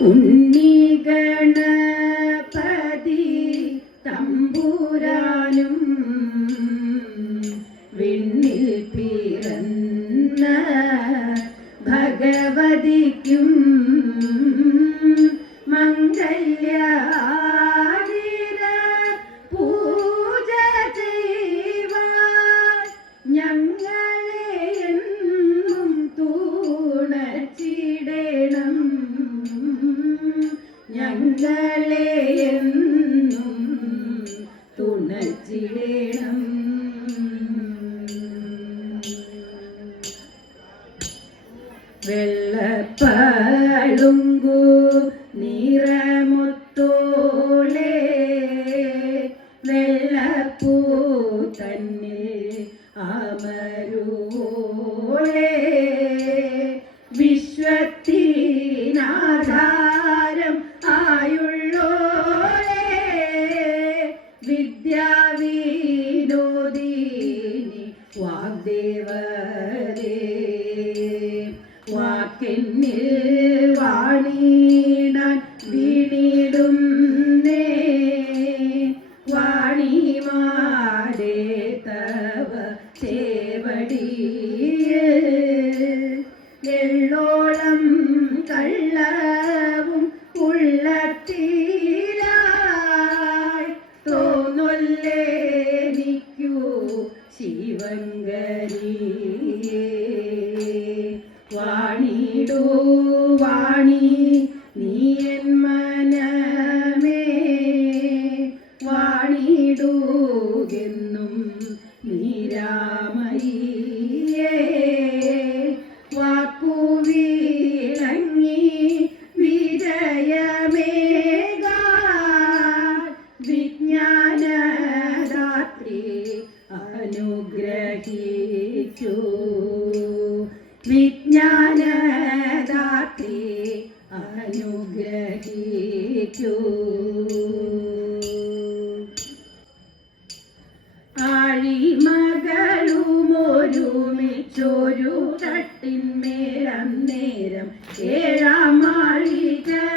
ഉണ്ണി ഗണപതി തമ്പുരാനും വിണ്ണിൽ പിറന്ന ഭഗവതിക്കും തുണച്ചിടണം വെള്ളപ്പളുങ്കു നിറമുത്തോളെ വെള്ളപ്പൂ വാക്കെന്നിൽ വാണീടാൻ വീണിടും നേ വാണിമാടേ തവ ചേവടിയേ എള്ളോളം കള്ളവും ഉള്ളത്തീരായി തോന്നൊല്ലേനിക്കൂ ശിവങ്കരിയേ വിജ്ഞാനദാത്രി അനുഗ്രഹിക്കൂ. ആഴിമകളുമൊരുമിച്ചൊരു തട്ടിന്മേരം നേരം ഏഴാം മാളിക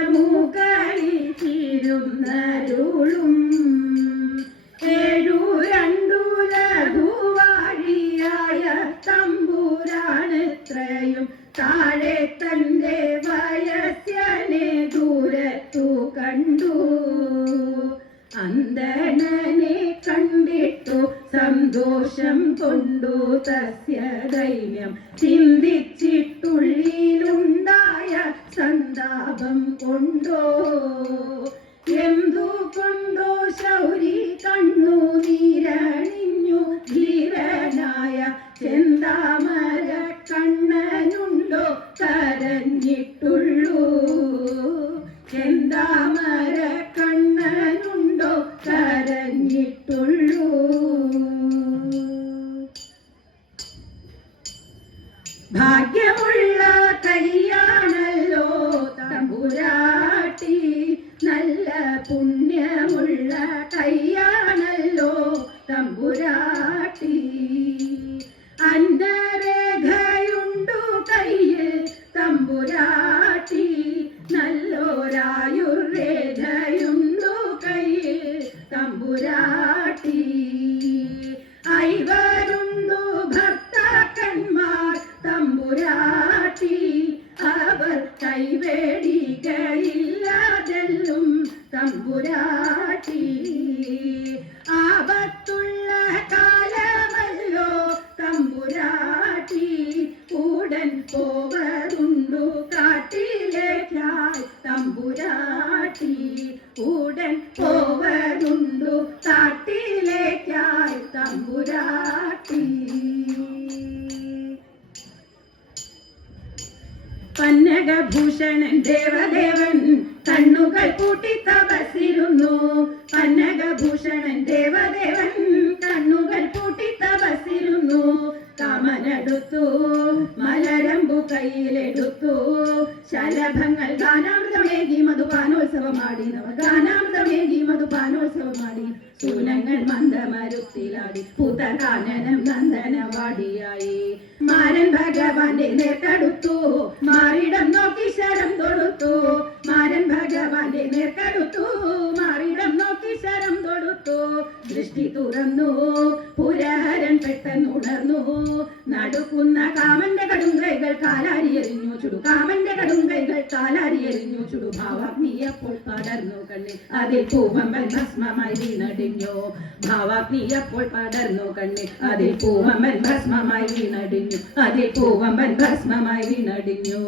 അന്തണനെ കണ്ടിട്ടു സന്തോഷം കൊണ്ടു തസ്യ ധൈര്യം ചിന്തിച്ചിട്ടുള്ളിലുണ്ടായ സന്താപം കൊണ്ടോ? എന്തു കൊണ്ടോ ശൗരി കണ്ണു നീരണിഞ്ഞു? ധീരനായ ചെന്താമര കണ്ണനുണ്ടോ? കരഞ്ഞിട്ടുള്ളൂ. ചെന്താമര ഭാഗ്യമുള്ള കൈയാണല്ലോ തമ്പുരാട്ടി. നല്ല പുണ്യമുള്ള കൈയാണല്ലോ തമ്പുരാട്ടി. അന്നരേഖയുണ്ടു കയ്യിൽ തമ്പുരാട്ടി. നല്ലോരായുർരേഖയുണ്ടു കയ്യിൽ തമ്പുരാട്ടി. തമ്പുരാട്ടി ആപത്തുള്ള കാലമല്ലോ തമ്പുരാട്ടി. ഉടൻ പോവതുണ്ടു കാട്ടിലേക്കായി തമ്പുരാട്ടി. ഉടൻ പോവതുണ്ടു കാട്ടിലേക്കായി തമ്പുരാട്ടി. പന്നകഭൂഷണൻ ദേവദേവൻ കണ്ണുകൾ കൂട്ടി തപസിരുന്നു പന്നകഭൂഷണൻ ദേവദേവൻ കണ്ണുകൾ കൂട്ടി തപസിരുന്നു കമലെടുത്തു മലരമ്പു കയ്യിലെടുത്തു. ശലഭങ്ങൾ ഗാനാമൃതമേകി മധുപാനോത്സവമാടി നവഗാനാമൃതമേകി മധുപാനോത്സവമാടി സൂനങ്ങൾ മന്ദമരുത്തിലാടി. പുതകാനനം നന്ദനവാടിയായി. മാരൻ ഭഗവാന്റെ നേർക്കടുത്തു. മാറിടം നോക്കി ശരം തൊടുത്തു മാരൻ ഭഗവാന്റെ നേർക്കടുത്തു. ദൃഷ്ടി തുറന്നു പുരഹരൻ പെട്ടെന്നുണർന്നു നടുക്കുന്ന കാമന്റെ കടുങ്കൈകൾ കാലാരി എറിഞ്ഞു. ചുടു കാമന്റെ കടുങ്കൈകൾ കാലാരി എറിഞ്ഞു. ചുടു ഭാവാഗ്നിയപ്പോൾ പടർന്നു കണ്ണിൽ. അതിൽ പൂവമ്പൻ ഭസ്മമായി വീണടിഞ്ഞു. ഭാവാഗ്നിയപ്പോൾ പടർന്നു കണ്ണിൽ. അതിൽ പൂവമ്പൻ ഭസ്മമായി വീണടിഞ്ഞു. അതിൽ പൂവമ്പൻ ഭസ്മമായി വീണടിഞ്ഞു.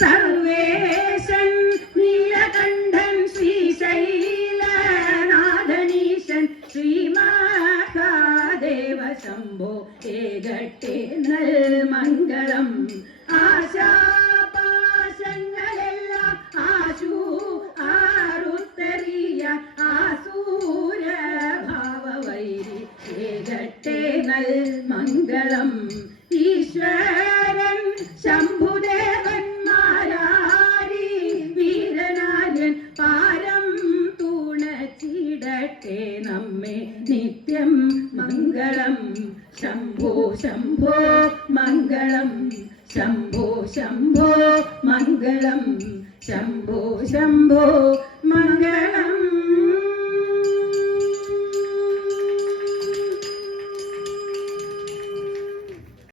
സർവേശൻ ശ്രീമഹാദേവ ശംഭോ ഏകട്ടെ നൽ മംഗളം. ആശാപാശങ്ങളെല്ലാം ആശു ആറുത്തറിയ ആസൂര ഭാവവൈരി ഏകട്ടെ നൽ മംഗളം. ഈശ്വരൻ ശംഭുദേവന്മാരാരി വീരനാര്യൻ പാരം ശംഭോ മംഗളം. ശംഭോ ശംഭോ മംഗളം. ശംഭോ ശംഭോ മംഗളം.